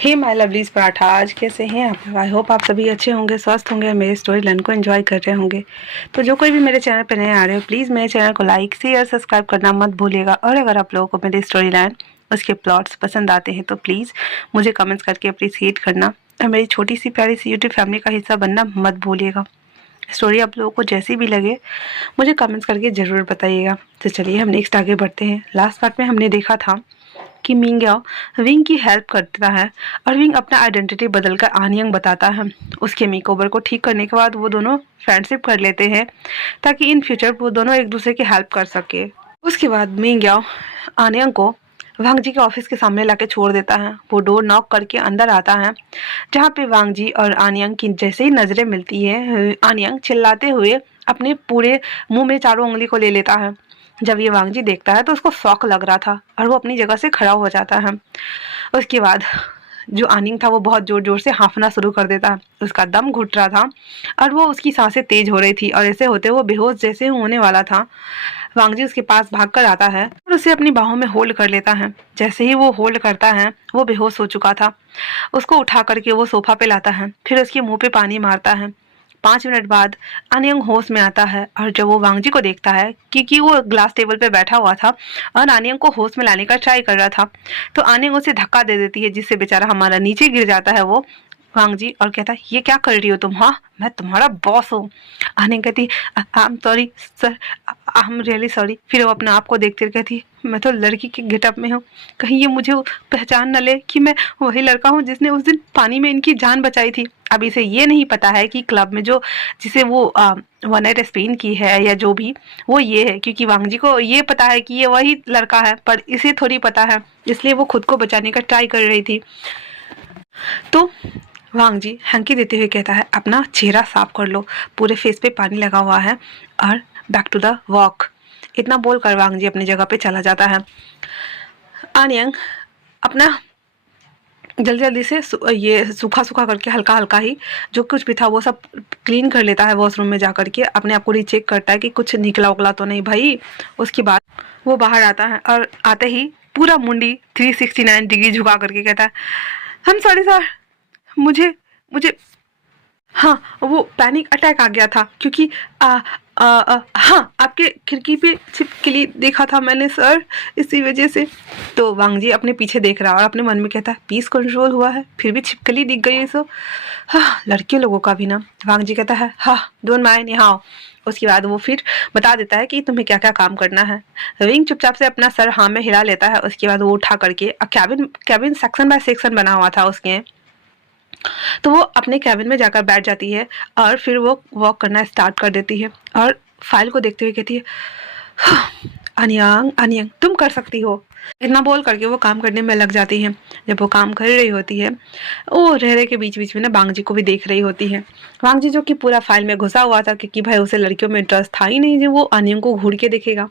Hey my lovelies paratha, आज कैसे हैं आप? आई होप आप सभी अच्छे होंगे, स्वस्थ होंगे और मेरी स्टोरी लाइन को एंजॉय कर रहे होंगे। तो जो कोई भी मेरे चैनल पर नए आ रहे हो, प्लीज़ मेरे चैनल को लाइक शेयर सब्सक्राइब करना मत भूलिएगा। और अगर आप लोगों को मेरी स्टोरी लाइन उसके प्लॉट्स पसंद आते हैं तो प्लीज़ मुझे कमेंट्स करके अप्रिसिएट करना और मेरी छोटी सी प्यारी सी यूट्यूब फैमिली का हिस्सा बनना मत भूलिएगा। स्टोरी आप लोगों को जैसी भी लगे मुझे कमेंट्स करके ज़रूर बताइएगा। तो चलिए हम नेक्स्ट आगे बढ़ते हैं। लास्ट पार्ट में हमने देखा था कि मिंग्याओ विंग की हेल्प करता है और विंग अपना आइडेंटिटी बदलकर आनियंग बताता है। उसके मेकओवर को ठीक करने के बाद वो दोनों फ्रेंडशिप कर लेते हैं ताकि इन फ्यूचर वो दोनों एक दूसरे की हेल्प कर सके। उसके बाद मिंग्याओ आनियंग को वांग जी के ऑफिस के सामने लाके छोड़ देता है। वो डोर नॉक करके अंदर आता है, जहाँ पे वांग जी और आनियंग की जैसे ही नजरें मिलती है, आनियंग चिल्लाते हुए अपने पूरे मुंह में चारों उंगली को ले लेता है। जब ये वांग जी देखता है तो उसको शौक लग रहा था और वो अपनी जगह से खड़ा हो जाता है। उसके बाद जो आनिंग था वो बहुत जोर जोर से हांफना शुरू कर देता है। उसका दम घुट रहा था और वो उसकी सांसें तेज हो रही थी और ऐसे होते वो बेहोश जैसे होने वाला था। वांग जी उसके पास भाग कर आता है और उसे अपनी बाहों में होल्ड कर लेता है। जैसे ही वो होल्ड करता है वो बेहोश हो चुका था। उसको उठा करके वो सोफा पे लाता है, फिर उसके मुंह पे पानी मारता है। 5 मिनट बाद आनियंग होश में आता है और जब वो वांग जी को देखता है, क्योंकि वो ग्लास टेबल पे बैठा हुआ था और आनियंग को होश में लाने का ट्राई कर रहा था, तो आनियंग उसे धक्का दे देती है जिससे बेचारा हमारा नीचे गिर जाता है वो वांग जी और कहता है, ये क्या कर रही हो तुम? हाँ, मैं तुम्हारा बॉस हूँ। आनियंग कहती, I am sorry sir, I am really sorry. फिर वो अपने आप को देखते हुए कहती, मैं तो लड़की के गेटअप में हूँ, कहीं ये मुझे पहचान न ले कि मैं वही लड़का हूँ जिसने उस दिन पानी में इनकी जान बचाई थी। अब इसे ये नहीं पता है कि क्लब में जो जिसे वो वन नाइट स्पेन की है या जो भी वो ये है, क्योंकि वांग जी को ये पता है कि ये वही लड़का है, पर इसे थोड़ी पता है, इसलिए वो खुद को बचाने का ट्राई कर रही थी। तो वांग जी हंकी देते हुए कहता है, अपना चेहरा साफ कर लो, पूरे फेस पे पानी लगा हुआ है और बैक टू द वॉक। इतना बोलकर वांग जी अपनी जगह पे चला जाता है। आनियंग अपना जल्दी जल्दी से ये सूखा सूखा करके हल्का हल्का ही जो कुछ भी था वो सब क्लीन कर लेता है। वॉशरूम में जा करके अपने आप को रीचेक करता है कि कुछ निकला उकला तो नहीं भाई। उसके बाद वो बाहर आता है और आते ही पूरा मुंडी 369 डिग्री झुका करके कहता है, हम सॉरी सर, मुझे मुझे हाँ, वो पैनिक अटैक आ गया था क्योंकि हाँ, आपके खिड़की पे छिपकली देखा था मैंने सर, इसी वजह से। तो वांग जी अपने पीछे देख रहा और अपने मन में कहता है, पीस कंट्रोल हुआ है फिर भी छिपकली दिख गई है। सो हाँ, लड़कियों लोगों का भी ना। वांग जी कहता है, हाँ डोंट माइंड, यहाँ। उसके बाद वो फिर बता देता है कि तुम्हें क्या क्या काम करना है। विंग चुपचाप से अपना सर हाँ में हिला लेता है। उसके बाद वो उठा करके cabin cabin section by section बना हुआ था उसके, तो वो अपने कैबिन में जाकर बैठ जाती है और फिर वो वॉक करना स्टार्ट कर देती है और फाइल को देखते हुए कहती है, अनियांग अनियांग तुम कर सकती हो। इतना बोल करके वो काम करने में लग जाती है। जब वो काम कर रही होती है, वो रह रहे के बीच बीच में ना वांग जी को भी देख रही होती है। वांग जी जो कि पूरा फाइल में घुसा हुआ था क्योंकि भाई उसे लड़कियों में इंटरेस्ट था ही नहीं जो वो अनियांग को घूर के देखेगा।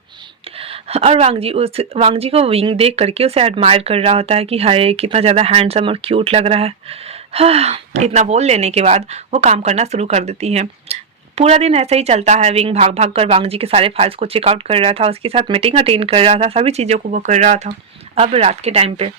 और वांग जी को विंग देख करके उसे एडमायर कर रहा होता है कि हाय कितना ज्यादा हैंडसम और क्यूट लग रहा है। हाँ, इतना बोल लेने के बाद वो काम करना शुरू कर देती है। पूरा दिन ऐसे ही चलता है। विंग भाग भाग कर वांग जी के सारे फाइल्स को चेकआउट कर रहा था, उसके साथ मीटिंग अटेंड कर रहा था, सभी चीज़ों को वो कर रहा था। अब रात के टाइम पे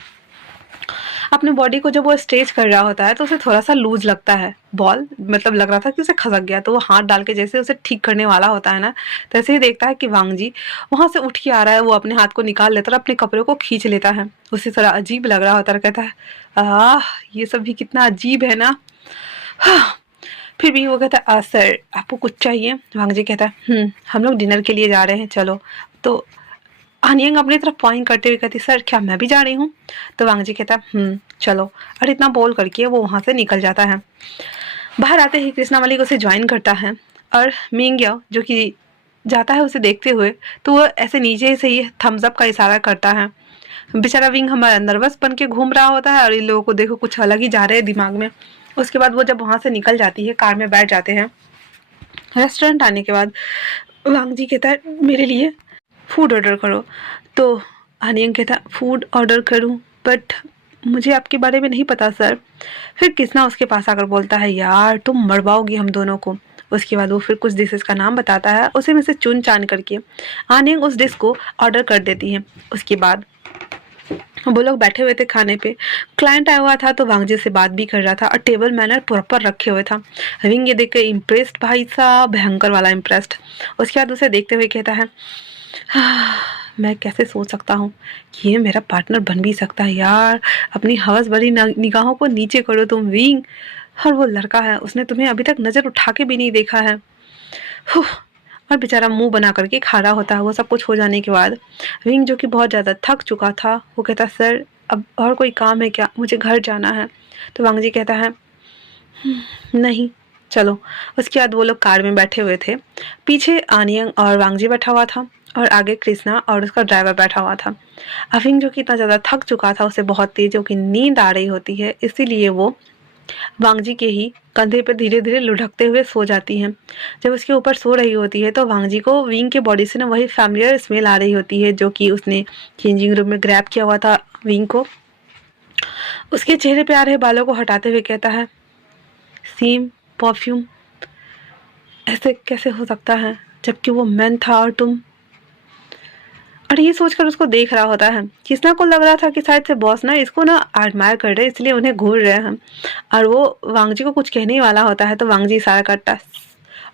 अपने बॉडी को जब वो स्ट्रेच कर रहा होता है तो उसे थोड़ा सा लूज लगता है। बॉल मतलब लग रहा था कि उसे खसक गया, तो वो हाथ डाल के जैसे उसे ठीक करने वाला होता है ना, तैसे ही देखता है कि वांग जी वहां से उठ के आ रहा है। वो अपने हाथ को निकाल लेता है और अपने कपड़े को खींच लेता है। उसे थोड़ा अजीब लग रहा होता है, कहता है, ये सब भी कितना अजीब है ना। फिर भी वो कहता है, सर आपको कुछ चाहिए? वांग जी कहता है, हम लोग डिनर के लिए जा रहे हैं, चलो। तो अनियंग अपनी तरफ पॉइंट करते हुए कहती, सर क्या मैं भी जा रही हूँ? तो वांग जी कहता है, चलो। और इतना बोल करके वो वहां से निकल जाता है। बाहर आते ही कृष्णा मलिक उसे ज्वाइन करता है और मिंग्याओ जो कि जाता है उसे देखते हुए, तो वो ऐसे नीचे से ही थम्स अप का इशारा करता है। बेचारा विंग हमारा नर्वस बन के घूम रहा होता है और इन लोगों को देखो कुछ अलग ही जा रहे हैं दिमाग में। उसके बाद वो जब वहां से निकल जाती है, कार में बैठ जाते हैं। रेस्टोरेंट आने के बाद वांग जी कहता है, मेरे लिए फूड ऑर्डर करो। तो आनियंग कहता है, फूड ऑर्डर करूं, बट मुझे आपके बारे में नहीं पता सर। फिर कृष्णा उसके पास आकर बोलता है, यार तुम मरवाओगी हम दोनों को। उसके बाद वो फिर कुछ डिशेस का नाम बताता है, उसे में से चुन चान करके आनियंग उस डिश को ऑर्डर कर देती है। उसके बाद वो लोग बैठे हुए थे खाने पे। क्लाइंट आया हुआ था तो वांगजी से बात भी कर रहा था और टेबल मैनर प्रॉपर रखे हुए था। विंग ये देख के इम्प्रेस्ड, भाई साहब भयंकर वाला इम्प्रेस्ड। उसके बाद उसे देखते हुए कहता है, मैं कैसे सोच सकता हूँ कि ये मेरा पार्टनर बन भी सकता है यार। अपनी हवस भरी निगाहों को नीचे करो तुम विंग। और वो लड़का है, उसने तुम्हें अभी तक नजर उठा के भी नहीं देखा है। और बेचारा मुंह बना करके खड़ा होता है वो सब कुछ हो जाने के बाद। विंग जो कि बहुत ज़्यादा थक चुका था, वो कहता है, सर अब और कोई काम है क्या, मुझे घर जाना है। तो वांगजी कहता है, नहीं चलो। उसके बाद वो लोग कार में बैठे हुए थे। पीछे आनियंग और वांगजी बैठा हुआ था और आगे कृष्णा और उसका ड्राइवर बैठा हुआ था। अविंग जो कि इतना ज़्यादा थक चुका था, उसे बहुत तेज़ की नींद आ रही होती है, इसीलिए वो वांगजी के ही कंधे पर धीरे धीरे लुढ़कते हुए सो जाती हैं। जब उसके ऊपर सो रही होती है तो वांगजी को विंग के बॉडी से ना वही फैमिलियर स्मेल आ रही होती है जो कि उसने चेंजिंग रूम में ग्रैब किया हुआ था विंग को। उसके चेहरे पे आ रहे बालों को हटाते हुए कहता है, सेम परफ्यूम, ऐसे कैसे हो सकता है जबकि वो मैन था और तुम। और ये सोचकर उसको देख रहा होता है। कृष्णा को लग रहा था कि शायद से बॉस ना इसको ना एडमायर कर रहे, इसलिए उन्हें घूर रहे हैं। और वो वांगजी को कुछ कहने ही वाला होता है तो वांगजी इशारा करता है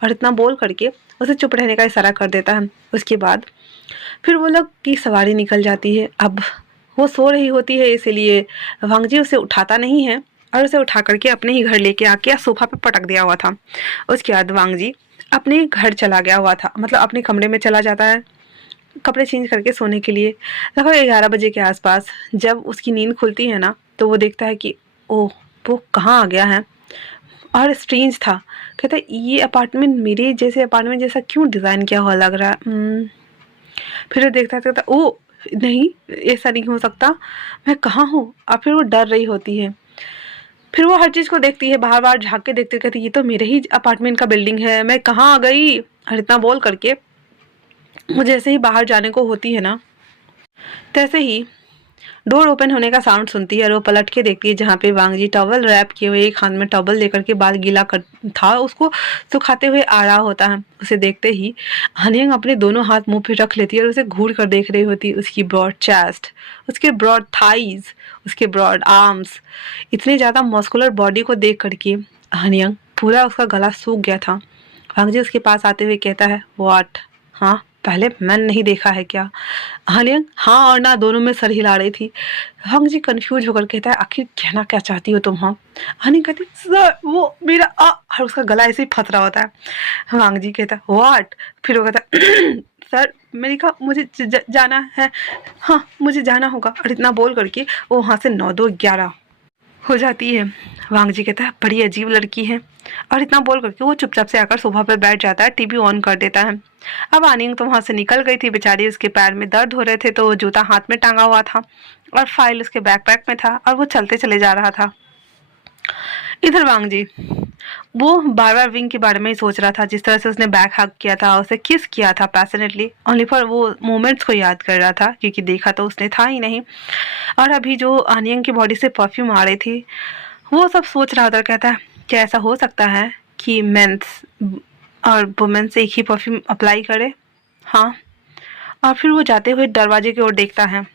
और इतना बोल करके उसे चुप रहने का इशारा कर देता है। उसके बाद फिर वो लोग की सवारी निकल जाती है। अब वो सो रही होती है, इसीलिए वांगजी उसे उठाता नहीं है और उसे उठा करके अपने ही घर लेके आके सोफा पे पटक दिया हुआ था। उसके बाद वांगजी अपने घर चला गया हुआ था, मतलब अपने कमरे में चला जाता है कपड़े चेंज करके सोने के लिए। लगभग 11 बजे के आसपास जब उसकी नींद खुलती है ना, तो वो देखता है कि ओह, वो कहाँ आ गया है। और स्ट्रेंज था, कहता है ये अपार्टमेंट मेरे जैसे अपार्टमेंट जैसा क्यों डिज़ाइन किया हुआ लग रहा है। फिर वो देखता है, कहता ओ नहीं, ऐसा नहीं हो सकता, मैं कहाँ हूँ। और फिर वो डर रही होती है। फिर वो हर चीज़ को देखती है, बाहर बाहर झाँक के देखती, कहती ये तो मेरे ही अपार्टमेंट का बिल्डिंग है, मैं कहाँ आ गई। और इतना बोल करके वो जैसे ही बाहर जाने को होती है ना, तैसे ही डोर ओपन होने का साउंड सुनती है और वो पलट के देखती है जहाँ पे वांगजी टॉवल रैप किए हुए एक हाथ में टॉवल लेकर के बाल गीला कर था उसको सुखाते हुए आ रहा होता है। उसे देखते ही हनियंग अपने दोनों हाथ मुंह पे रख लेती है और उसे घूर कर देख रही होती है। उसकी ब्रॉड चेस्ट, उसके ब्रॉड थाइज, उसके ब्रॉड आर्म्स, इतने ज़्यादा मस्कुलर बॉडी को देख करके हनियंग पूरा उसका गला सूख गया था। वांगजी उसके पास आते हुए कहता है, व्हाट, हाँ पहले मैंने नहीं देखा है क्या। हानियंग हाँ और ना दोनों में सर हिला रही थी। हंग जी कंफ्यूज होकर कहता है, आखिर कहना क्या चाहती हो तुम। हाँ हानियंग कहती, सर वो मेरा और उसका गला ऐसे ही फंस रहा होता है। वांग जी कहता है, व्हाट। फिर वो कहता है, सर मैंने कहा मुझे जाना है, हाँ मुझे जाना होगा। और इतना बोल करके वो वहाँ से 9-2-11 हो जाती है। वांग जी कहता है, बड़ी अजीब लड़की है। और इतना बोल करके वो चुपचाप से आकर सोफा पर बैठ जाता है, टीवी ऑन कर देता है। अब आनिंग तो वहां से निकल गई थी बेचारी, उसके पैर में दर्द हो रहे थे तो वो जूता हाथ में टांगा हुआ था और फाइल उसके बैकपैक में था और वो चलते चले जा रहा था। इधर वांग जी वो बार बार विंग के बारे में ही सोच रहा था, जिस तरह से उसने बैक हग किया था, उसे किस किया था पैशनेटली, ओनली फॉर वो मोमेंट्स को याद कर रहा था क्योंकि देखा तो उसने था ही नहीं। और अभी जो आनियंग की बॉडी से परफ्यूम आ रही थी वो सब सोच रहा था। कहता है, क्या ऐसा हो सकता है कि मेंस और वुमेन्स एक ही परफ्यूम अप्लाई करे। हाँ। और फिर वो जाते हुए दरवाजे की ओर देखता है।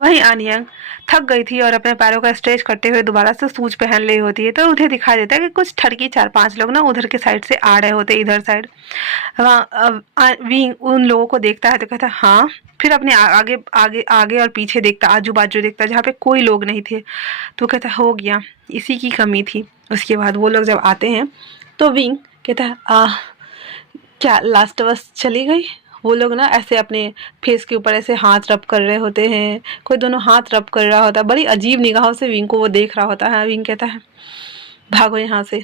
वहीं आनियंग थक गई थी और अपने पैरों का स्ट्रेच करते हुए दोबारा से शूज पहन रही होती है तो उन्हें दिखाई देता है कि कुछ ठरकी 4-5 लोग ना उधर के साइड से आ रहे होते इधर साइड। विंग उन लोगों को देखता है तो कहता है हाँ। फिर अपने आगे आगे आगे और पीछे देखता, आजू बाजू देखता जहाँ पे कोई लोग नहीं थे। तो कहता है, हो गया, इसी की कमी थी। उसके बाद वो लोग जब आते हैं तो विंग कहता है, क्या लास्ट बस चली गई। वो लोग ना ऐसे अपने फेस के ऊपर ऐसे हाथ रब कर रहे होते हैं, कोई दोनों हाथ रब कर रहा होता है, बड़ी अजीब निगाहों से विंग को वो देख रहा होता है। विंग कहता है, भागो यहाँ से।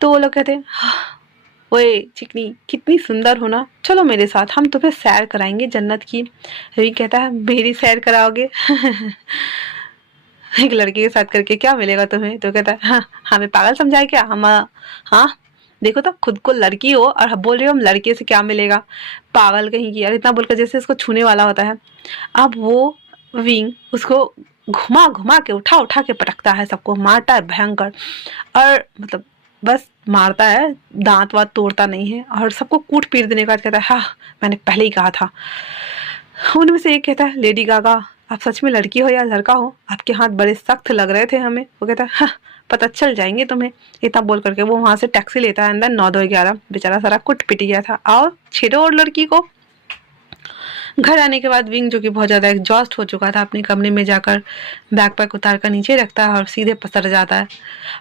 तो वो लोग कहते हैं, ओए चिकनी कितनी सुंदर हो ना, चलो मेरे साथ, हम तुम्हें सैर कराएंगे जन्नत की। विंग कहता है, मेरी सैर कराओगे। एक लड़के के साथ करके क्या मिलेगा तुम्हें। तो कहता है, हाँ हमें पागल समझाए क्या हम। हाँ देखो तो खुद को लड़की हो और बोल रही हो हम लड़के से क्या मिलेगा, पागल कहीं की। यार इतना बोलकर जैसे इसको छूने वाला होता है। अब वो विंग उसको घुमा घुमा के उठा उठा के पटकता है, सबको मारता है भयंकर। और मतलब बस मारता है, दांत वात तोड़ता नहीं है और सबको कूट पीट देने का कहता है, हाँ मैंने पहले ही कहा था। उनमें से एक कहता है, लेडी गागा आप सच में लड़की हो या लड़का हो, आपके हाथ बड़े सख्त लग रहे थे हमें। वो कहता है, हाँ पता चल जाएंगे तुम्हें। इतना बोल करके वो वहां से टैक्सी लेता है। अंदर 9-2-11 बेचारा सारा कुट पिट गया था। आओ छेड़ो और लड़की को। घर आने के बाद विंग, जो कि बहुत ज़्यादा एग्जॉस्ट हो चुका था, अपने कमरे में जाकर बैकपैक उतार कर नीचे रखता है और सीधे पसर जाता है।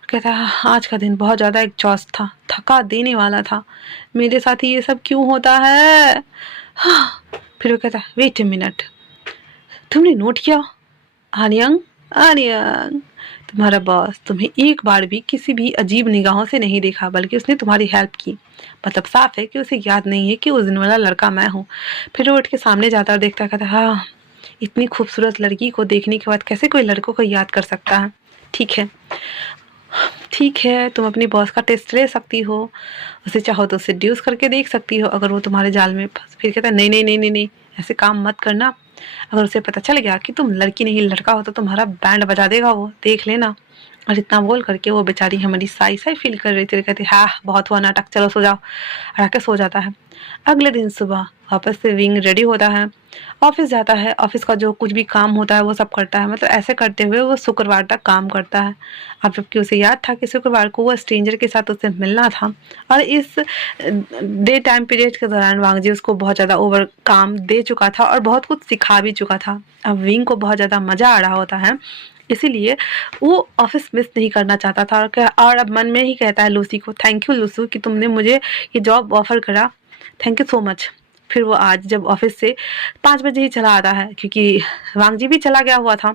कहता है, आज का दिन बहुत ज़्यादा एग्जॉस्ट था, थका देने वाला था, मेरे साथ ही ये सब क्यों होता है। हाँ। फिर वो कहता है, वेट ए मिनट, तुमने नोट किया आर्यन, आर्यन तुम्हारा बॉस तुम्हें एक बार भी किसी भी अजीब निगाहों से नहीं देखा, बल्कि उसने तुम्हारी हेल्प की। मतलब साफ है कि उसे याद नहीं है कि उस दिन वाला लड़का मैं हूँ। फिर वो उठ के सामने जाता और देखता, कहता हाँ, इतनी खूबसूरत लड़की को देखने के बाद कैसे कोई लड़कों को याद कर सकता है। ठीक है, ठीक है, तुम अपनी बॉस का टेस्ट ले सकती हो, उसे चाहो तो सेड्यूस करके देख सकती हो अगर वो तुम्हारे जाल में फिर कहता है, नहीं नहीं नहीं नहीं नहीं, ऐसे काम मत करना। अगर उसे पता चल गया कि तुम लड़की नहीं लड़का हो तो तुम्हारा बैंड बजा देगा, वो देख लेना। और इतना बोल करके वो बेचारी हमारी साई साई फील कर रही थी, कहती हाँ बहुत हुआ नाटक, चलो सो जाओ, और आके सो जाता है। अगले दिन सुबह वापस से विंग रेडी होता है, ऑफिस जाता है, ऑफिस का जो कुछ भी काम होता है वो सब करता है। मतलब ऐसे करते हुए वो शुक्रवार तक काम करता है। अब जबकि उसे याद था कि शुक्रवार को वो स्ट्रेंजर के साथ उसे मिलना था, और इस डे टाइम पीरियड के दौरान वांगजी उसको बहुत ज़्यादा ओवर काम दे चुका था और बहुत कुछ सिखा भी चुका था। अब विंग को बहुत ज़्यादा मज़ा आ रहा होता है, इसीलिए वो ऑफिस मिस नहीं करना चाहता था। और अब मन में ही कहता है लूसी को, थैंक यू लूसू कि तुमने मुझे ये जॉब ऑफर करा, थैंक यू सो मच। फिर वो आज जब ऑफिस से 5 बजे ही चला आता है, क्योंकि वांगजी भी चला गया हुआ था।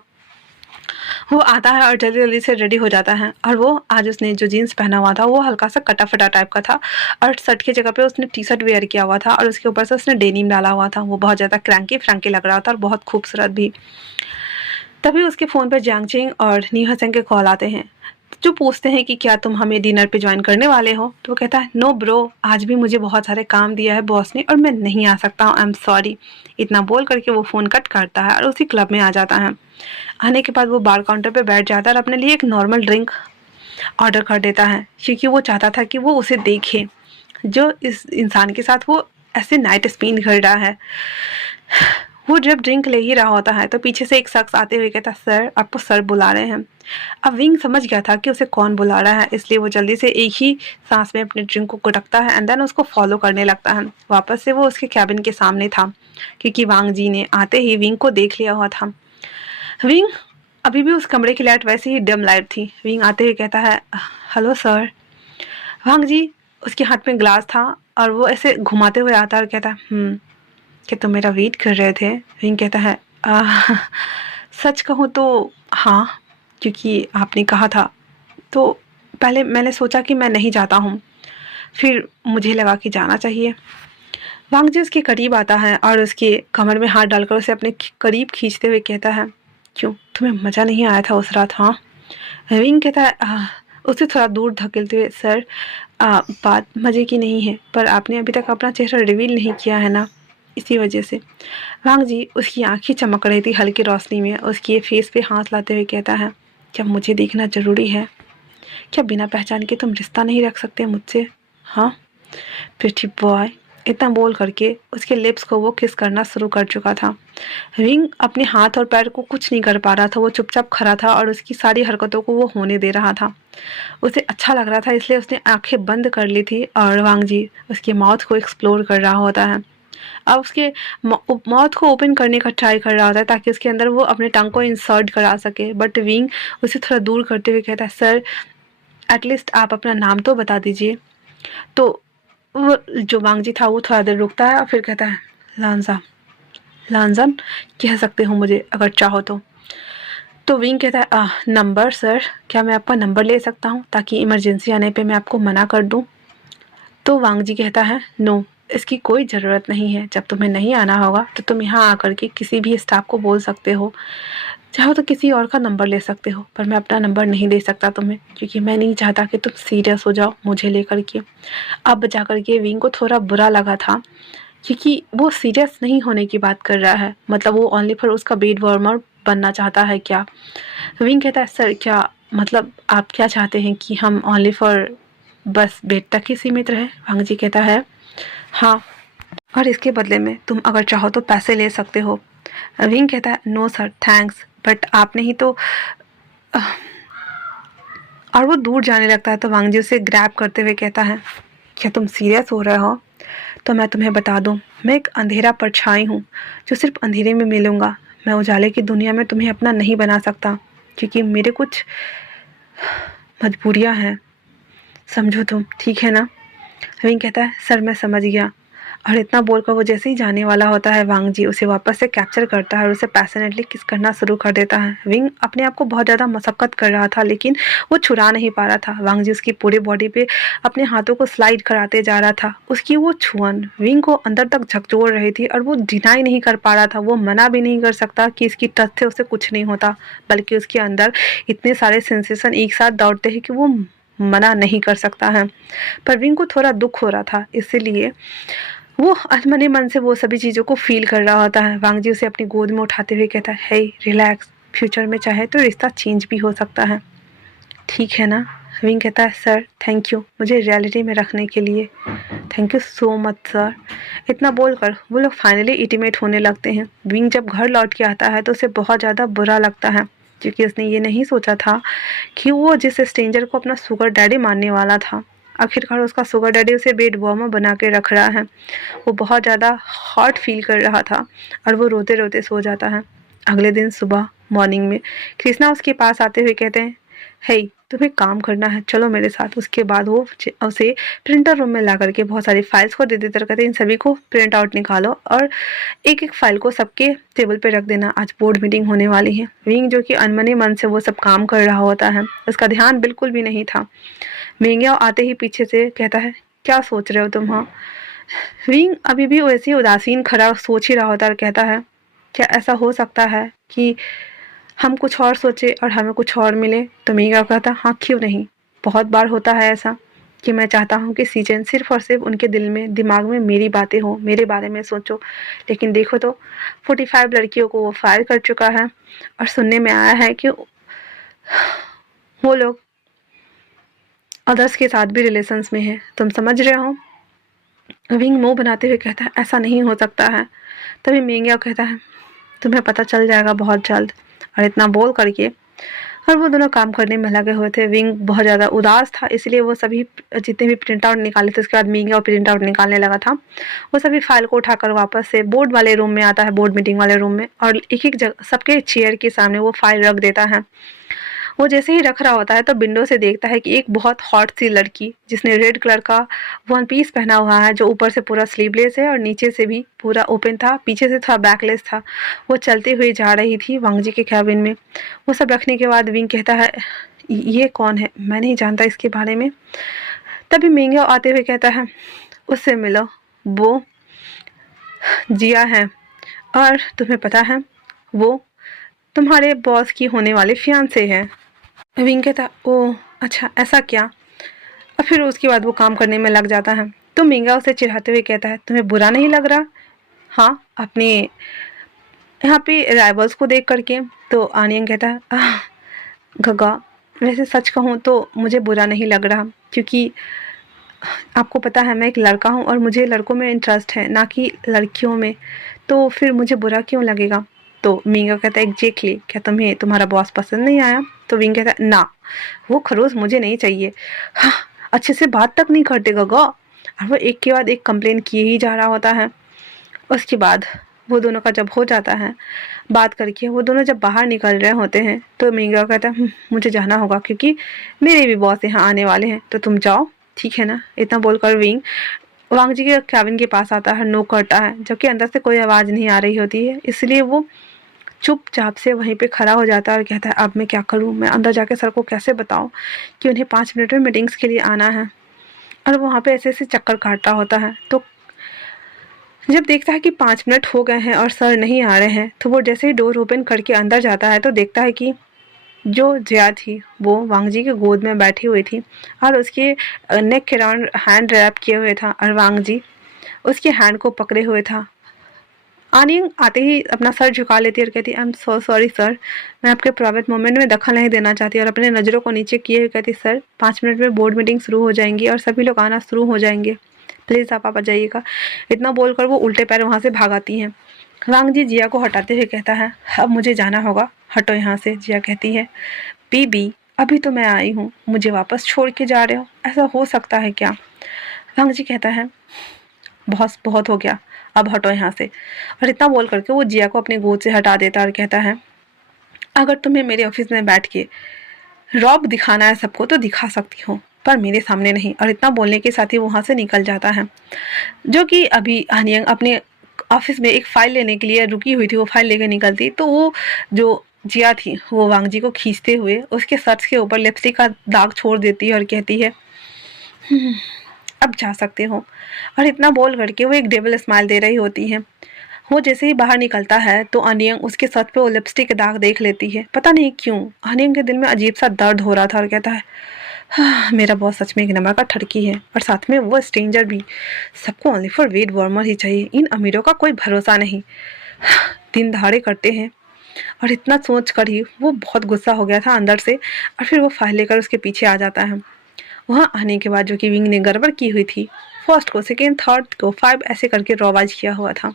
वो आता है और जल्दी जल्दी से रेडी हो जाता है। और वो आज उसने जो जीन्स पहना हुआ था वो हल्का सा कटा फटा टाइप का था, और शर्ट की जगह पे उसने टी शर्ट वेयर किया हुआ था, और उसके ऊपर से उसने डेनिम डाला हुआ था। वो बहुत ज़्यादा क्रैंकी फ्रैंकी लग रहा था और बहुत खूबसूरत भी। तभी उसके फ़ोन पर जियांगचिंग और नी हसन के कॉल आते हैं, जो पूछते हैं कि क्या तुम हमें डिनर पे ज्वाइन करने वाले हो। तो वो कहता है, नो ब्रो, आज भी मुझे बहुत सारे काम दिया है बॉस ने और मैं नहीं आ सकता हूँ, आई एम सॉरी। इतना बोल करके वो फ़ोन कट करता है और उसी क्लब में आ जाता है। आने के बाद वो बार काउंटर पे बैठ जाता है और अपने लिए एक नॉर्मल ड्रिंक ऑर्डर कर देता है, क्योंकि वो चाहता था कि वो उसे देखे, जो इस इंसान के साथ वो ऐसे नाइट स्पेंड कर रहा है। वो जब ड्रिंक ले ही रहा होता है तो पीछे से एक शख्स आते हुए कहता, सर आपको सर बुला रहे हैं। अब विंग समझ गया था कि उसे कौन बुला रहा है, इसलिए वो जल्दी से एक ही सांस में अपने ड्रिंक को गुटकता है एंड देन उसको फॉलो करने लगता है। वापस से वो उसके कैबिन के सामने था, क्योंकि वांग जी ने आते ही विंग को देख लिया हुआ था। विंग अभी भी उस कमरे की लाइट वैसे ही डम लाइट थी। विंग आते हुए कहता है, हेलो सर। वांग जी, उसके हाथ में ग्लास था और वो ऐसे घुमाते हुए आता है और कहता है, कि तुम मेरा वेट कर रहे थे। विंग कहता है, सच कहूँ तो हाँ, क्योंकि आपने कहा था तो पहले मैंने सोचा कि मैं नहीं जाता हूँ, फिर मुझे लगा कि जाना चाहिए। वांग जी उसके करीब आता है और उसके कमर में हाथ डालकर उसे अपने करीब खींचते हुए कहता है, क्यों तुम्हें मज़ा नहीं आया था उस रात। हाँ। विंग कहता है, उसे थोड़ा दूर धकेलते हुए, सर बात मज़े की नहीं है, पर आपने अभी तक अपना चेहरा रिवील नहीं किया है ना, इसी वजह से। वांग जी उसकी आंखें चमक रही थी हल्की रोशनी में, उसके फेस पे हाथ लाते हुए कहता है, क्या मुझे देखना ज़रूरी है? क्या बिना पहचान के तुम रिश्ता नहीं रख सकते मुझसे? हाँ प्रिटी बॉय। इतना बोल करके उसके लिप्स को वो किस करना शुरू कर चुका था। विंग अपने हाथ और पैर को कुछ नहीं कर पा रहा था, वो चुपचाप खड़ा था और उसकी सारी हरकतों को वो होने दे रहा था। उसे अच्छा लग रहा था, इसलिए उसने आंखें बंद कर ली थी और वांग जी उसके माउथ को एक्सप्लोर कर रहा होता है। अब उसके माउथ को ओपन करने का ट्राई कर रहा होता है ताकि उसके अंदर वो अपने टंग को इंसर्ट करा सके, बट विंग उसे थोड़ा दूर करते हुए कहता है, सर एटलीस्ट आप अपना नाम तो बता दीजिए। तो वो जो वांग जी था वो थोड़ा देर रुकता है और फिर कहता है, लांजा। लांजन कह सकते हो मुझे अगर चाहो तो विंग कहता है, नंबर सर, क्या मैं आपका नंबर ले सकता हूँ ताकि इमरजेंसी आने पे मैं आपको मना कर दूँ। तो वांग जी कहता है, नो, इसकी कोई ज़रूरत नहीं है। जब तुम्हें नहीं आना होगा तो तुम यहाँ आकर के किसी भी स्टाफ को बोल सकते हो, चाहो तो किसी और का नंबर ले सकते हो, पर मैं अपना नंबर नहीं दे सकता तुम्हें, क्योंकि मैं नहीं चाहता कि तुम सीरियस हो जाओ मुझे लेकर के। अब जा कर के विंग को थोड़ा बुरा लगा था, क्योंकि वो सीरियस नहीं होने की बात कर रहा है, मतलब वो ओनली फॉर उसका बेड वार्मर बनना चाहता है क्या। विंग कहता है, सर क्या मतलब आप क्या चाहते हैं कि हम ओनली फॉर बस बेड तक ही सीमित रहे। वांग जी कहता है, हाँ, और इसके बदले में तुम अगर चाहो तो पैसे ले सकते हो। विंग कहता है नो सर थैंक्स, बट आपने ही तो और वो दूर जाने लगता है। तो वांग जी उसे ग्रैब करते हुए कहता है क्या तुम सीरियस हो रहे हो? तो मैं तुम्हें बता दूं, मैं एक अंधेरा परछाई हूँ जो सिर्फ अंधेरे में मिलूंगा। मैं उजाले की दुनिया में तुम्हें अपना नहीं बना सकता, क्योंकि मेरे कुछ मजबूरियां हैं, समझो तुम, ठीक है ना? विंग कहता है सर मैं समझ गया। और इतना बोलकर वो जैसे ही जाने वाला होता है, वांग जी उसे वापस से कैप्चर करता है और उसे पैशनेटली किस करना शुरू कर देता है। विंग अपने आप को बहुत ज़्यादा मशक्कत कर रहा था, लेकिन वो छुड़ा नहीं पा रहा था। वांग जी उसकी पूरी बॉडी पे अपने हाथों को स्लाइड कराते जा रहा था। उसकी वो छुअन विंग को अंदर तक झकझोर रही थी और वो डिनाई नहीं कर पा रहा था। वो मना भी नहीं कर सकता कि इसकी टच से उसे कुछ नहीं होता, बल्कि उसके अंदर इतने सारे सेंसेशन एक साथ दौड़ते हैं कि वो मना नहीं कर सकता है। पर विंग को थोड़ा दुख हो रहा था, इसीलिए वो अनमने मन से वो सभी चीज़ों को फील कर रहा होता है। वांग जी उसे अपनी गोद में उठाते हुए कहता है हे रिलैक्स, फ्यूचर में चाहे तो रिश्ता चेंज भी हो सकता है, ठीक है ना? विंग कहता है सर थैंक यू मुझे रियलिटी में रखने के लिए, thank you so much sir. इतना बोलकर वो लोग फाइनली इंटीमेट होने लगते हैं। विंग जब घर लौट के आता है तो उसे बहुत ज़्यादा बुरा लगता है, क्योंकि उसने ये नहीं सोचा था कि वो जिस स्ट्रेंजर को अपना सुगर डैडी मानने वाला था, आखिरकार उसका सुगर डैडी उसे बेड वार्मर बना के रख रहा है। वो बहुत ज़्यादा हॉट फील कर रहा था और वो रोते रोते सो जाता है। अगले दिन सुबह मॉर्निंग में कृष्णा उसके पास आते हुए कहते हैं हे तुम्हें काम करना है, चलो मेरे साथ। उसके बाद वो उसे प्रिंटर रूम में ला करके बहुत सारी फाइल्स को दे देते और कहते हैं इन सभी को प्रिंट आउट निकालो और एक एक फाइल को सबके टेबल पे रख देना, आज बोर्ड मीटिंग होने वाली है। विंग जो कि अनमने मन से वो सब काम कर रहा होता है, उसका ध्यान बिल्कुल भी नहीं था। मेंग्या आते ही पीछे से कहता है क्या सोच रहे हो तुम? हाँ। विंग अभी भी वैसे ही उदासीन खड़ा सोच ही रहा होता है और कहता है क्या ऐसा हो सकता है कि हम कुछ और सोचे और हमें कुछ और मिले? तो मेंग्या कहता हाँ क्यों नहीं, बहुत बार होता है ऐसा कि मैं चाहता हूँ कि सीजन सिर्फ और सिर्फ उनके दिल में दिमाग में मेरी बातें हो, मेरे बारे में सोचो, लेकिन देखो तो 45 लड़कियों को वो फायर कर चुका है और सुनने में आया है कि वो लोग अदर्स के साथ भी रिलेशंस में है, तुम समझ रहे हो? विंग मुंह बनाते हुए कहता है ऐसा नहीं हो सकता है। तभी मेंग्या कहता है तुम्हें पता चल जाएगा बहुत जल्द। और इतना बोल करके और वो दोनों काम करने में लगे हुए थे। विंग बहुत ज़्यादा उदास था, इसलिए वो सभी जितने भी प्रिंट आउट निकाले थे उसके बाद मेंग्या प्रिंट आउट निकालने लगा था। वो सभी फाइल को उठाकर वापस से बोर्ड वाले रूम में आता है, बोर्ड मीटिंग वाले रूम में, और एक एक जगह सबके चेयर के सामने वो फाइल रख देता है। वो जैसे ही रख रहा होता है तो विंडो से देखता है कि एक बहुत हॉट सी लड़की जिसने रेड कलर का वन पीस पहना हुआ है, जो ऊपर से पूरा स्लीवलेस है और नीचे से भी पूरा ओपन था, पीछे से थोड़ा बैकलेस था, वो चलते हुए जा रही थी वांग जी के कैबिन में। वो सब रखने के बाद विंग कहता है ये कौन है, मैं नहीं जानता इसके बारे में। तभी मेंग्या आते हुए कहता है उससे मिलो, वो जिया है और तुम्हें पता है वो तुम्हारे बॉस की होने वाले फियांसे हैं। विंग कहता ओ अच्छा ऐसा क्या? और फिर उसके बाद वो काम करने में लग जाता है। तो मेंगा उसे चिढ़ाते हुए कहता है तुम्हें बुरा नहीं लग रहा? हाँ अपने यहाँ पे राइवल्स को देख करके। तो आनियन कहता है गगा वैसे सच कहूँ तो मुझे बुरा नहीं लग रहा, क्योंकि आपको पता है मैं एक लड़का हूँ और मुझे लड़कों में इंटरेस्ट है ना कि लड़कियों में, तो फिर मुझे बुरा क्यों लगेगा? तो मिंगा कहता है एग्जैक्टली, क्या तुम्हें तुम्हारा बॉस पसंद नहीं आया? तो विंग कहता है ना वो खरोच मुझे नहीं चाहिए। हाँ अच्छे से बात तक नहीं करते गगा। और वो एक के बाद एक कंप्लेन किए ही जा रहा होता है। उसके बाद वो दोनों का जब हो जाता है बात करके, वो दोनों जब बाहर निकल रहे होते हैं तो मिंगा कहता है मुझे जाना होगा क्योंकि मेरे भी बॉस यहाँ आने वाले हैं, तो तुम जाओ ठीक है ना? इतना बोलकर विंग वांग जी के कैबिन के पास आता है, नोक करता है, जबकि अंदर से कोई आवाज़ नहीं आ रही होती है, इसलिए वो चुपचाप से वहीं पे खड़ा हो जाता है और कहता है अब मैं क्या करूं, मैं अंदर जाके सर को कैसे बताऊं कि उन्हें 5 मिनट में मीटिंग्स के लिए आना है। और वहाँ पे ऐसे ऐसे चक्कर काट रहा होता है। तो जब देखता है कि 5 मिनट हो गए हैं और सर नहीं आ रहे हैं, तो वो जैसे ही डोर ओपन करके अंदर जाता है तो देखता है कि जो जया थी वो वांग जी के गोद में बैठी हुई थी और उसके नेक के राउंड हैंड रैप किए हुए था और वांग जी उसके हैंड को पकड़े हुए था। आनियन आते ही अपना सर झुका लेती है और कहती है I am so sorry sir, मैं आपके प्राइवेट मोमेंट में दखल नहीं देना चाहती। और अपने नज़रों को नीचे किए हुए कहती सर 5 मिनट में बोर्ड मीटिंग शुरू हो जाएंगी और सभी लोग आना शुरू हो जाएंगे, प्लीज़ आप आ जाइएगा। इतना बोलकर वो उल्टे पैर वहाँ से भागाती हैं। वांग जी जिया को हटाते हुए कहता है, अब मुझे जाना होगा, हटो यहाँ से। जिया कहती है, बीबी अभी तो मैं आई हूँ, मुझे वापस छोड़ के जा रहे हो, ऐसा हो सकता है क्या? वांग जी कहता है, बहुत बहुत हो गया, अब हटो यहाँ से। और इतना बोल करके वो जिया को अपनी गोद से हटा देता है और कहता है, अगर तुम्हें मेरे ऑफिस में बैठ के रॉब दिखाना है सबको तो दिखा सकती हो, पर मेरे सामने नहीं। और इतना बोलने के साथ ही वहाँ से निकल जाता है। जो कि अभी हानियंग अपने ऑफिस में एक फाइल लेने के लिए रुकी हुई थी, वो फाइल लेकर निकलती तो वो जो जिया थी वो वांग जी को खींचते हुए उसके शर्ट के ऊपर लिपस्टिक का दाग छोड़ देती है और कहती है, अब जा सकते हो। और इतना बोल करके वो एक डेविल स्माइल दे रही होती है। वो जैसे ही बाहर निकलता है तो अनियंग उसके सर पे वो लिपस्टिक के दाग देख लेती है। पता नहीं क्यों अनियंग के दिल में अजीब सा दर्द हो रहा था और कहता है, हाँ, मेरा बॉस सच में एक नंबर का ठड़की है, और साथ में वो स्ट्रेंजर भी। सबको ओनली फॉर वेट वार्मर ही चाहिए, इन अमीरों का कोई भरोसा नहीं, दिन दहाड़े करते हैं। और इतना सोच कर ही वो बहुत गुस्सा हो गया था अंदर से, और फिर वो फाइल लेकर उसके पीछे आ जाता है। वहाँ आने के बाद जो कि विंग ने गड़बड़ की हुई थी, फर्स्ट को, सेकेंड, थर्ड को, 5 ऐसे करके रॉबाज किया हुआ था।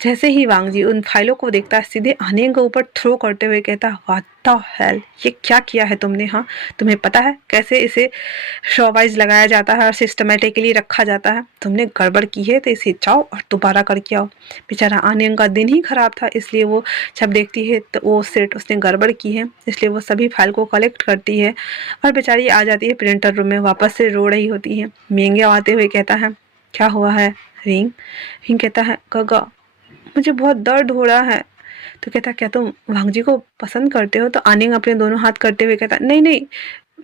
जैसे ही वांग जी उन फाइलों को देखता है, सीधे आनियंग के ऊपर थ्रो करते हुए कहता, व्हाट द हेल, ये क्या किया है तुमने? हाँ, तुम्हें पता है कैसे इसे शॉवाइज लगाया जाता है और सिस्टमेटिकली रखा जाता है? तुमने गड़बड़ की है तो इसे जाओ और दोबारा करके आओ। बेचारा आनियंग का दिन ही खराब था, इसलिए वो जब देखती है तो वो सेट उसने गड़बड़ की है, इसलिए वो सभी फाइल को कलेक्ट करती है और बेचारी आ जाती है प्रिंटर रूम में, वापस से रो रही होती है। मेंगे आते हुए कहता है, क्या हुआ है रिंग? रिंग कहता है, गगा मुझे बहुत दर्द हो रहा है। तो कहता, क्या तुम वांग जी को पसंद करते हो? तो आनिंग अपने दोनों हाथ करते हुए कहता, नहीं नहीं,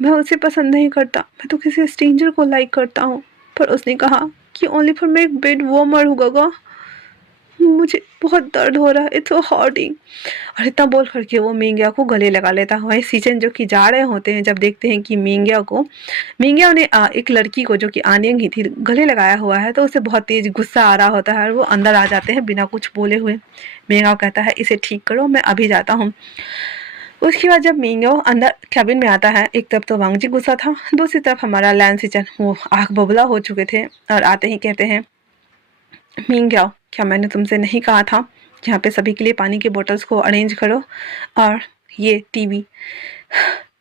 मैं उसे पसंद नहीं करता, मैं तो किसी स्ट्रेंजर को लाइक करता हूँ। पर उसने कहा कि ओनली फॉर मैं एक बेड वार्मर हूँ गगा, मुझे बहुत दर्द हो रहा है, इट्स सो हॉटिंग। और इतना बोल करके वो मिंगिया को गले लगा लेता है। वहीं सीचन जो कि जा रहे होते हैं, जब देखते हैं कि मिंगिया ने एक लड़की को जो कि आनियंग ही थी गले लगाया हुआ है, तो उसे बहुत तेज गुस्सा आ रहा होता है और वो अंदर आ जाते हैं बिना कुछ बोले हुए। मिंगिया कहता है, इसे ठीक करो, मैं अभी जाता हूँ। उसके बाद जब मिंगिया अंदर कैबिन में आता है, एक तरफ तो वांग जी गुस्सा था, दूसरी तरफ हमारा लैन सीचन वो आग बबूला हो चुके थे। और आते ही कहते हैं, मिंगिया, क्या मैंने तुमसे नहीं कहा था यहाँ पे सभी के लिए पानी की बोतल्स को अरेंज करो और ये टीवी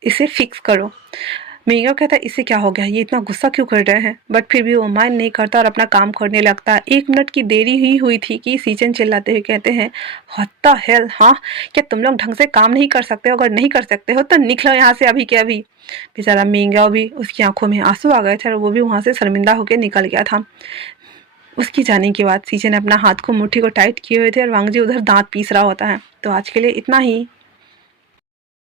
इसे फिक्स करो? मिंगिया कहता है, इससे क्या हो गया, ये इतना गुस्सा क्यों कर रहे हैं? बट फिर भी वो माइंड नहीं करता और अपना काम करने लगता है। 1 मिनट की देरी ही हुई थी कि सीचन चिल्लाते हुए कहते हैं, व्हाट द हेल, हाँ, क्या तुम लोग ढंग से काम नहीं कर सकते हो? अगर नहीं कर सकते हो तो निकलो यहाँ से अभी के अभी। बेचारा मिंगिया भी, उसकी आंखों में आंसू आ गए थे और वो भी वहाँ से शर्मिंदा होकर निकल गया था। उसकी जाने के बाद सीचन ने अपना हाथ को मुट्ठी को टाइट किए हुए थे और वांग जी उधर दांत पीस रहा होता है। तो आज के लिए इतना ही।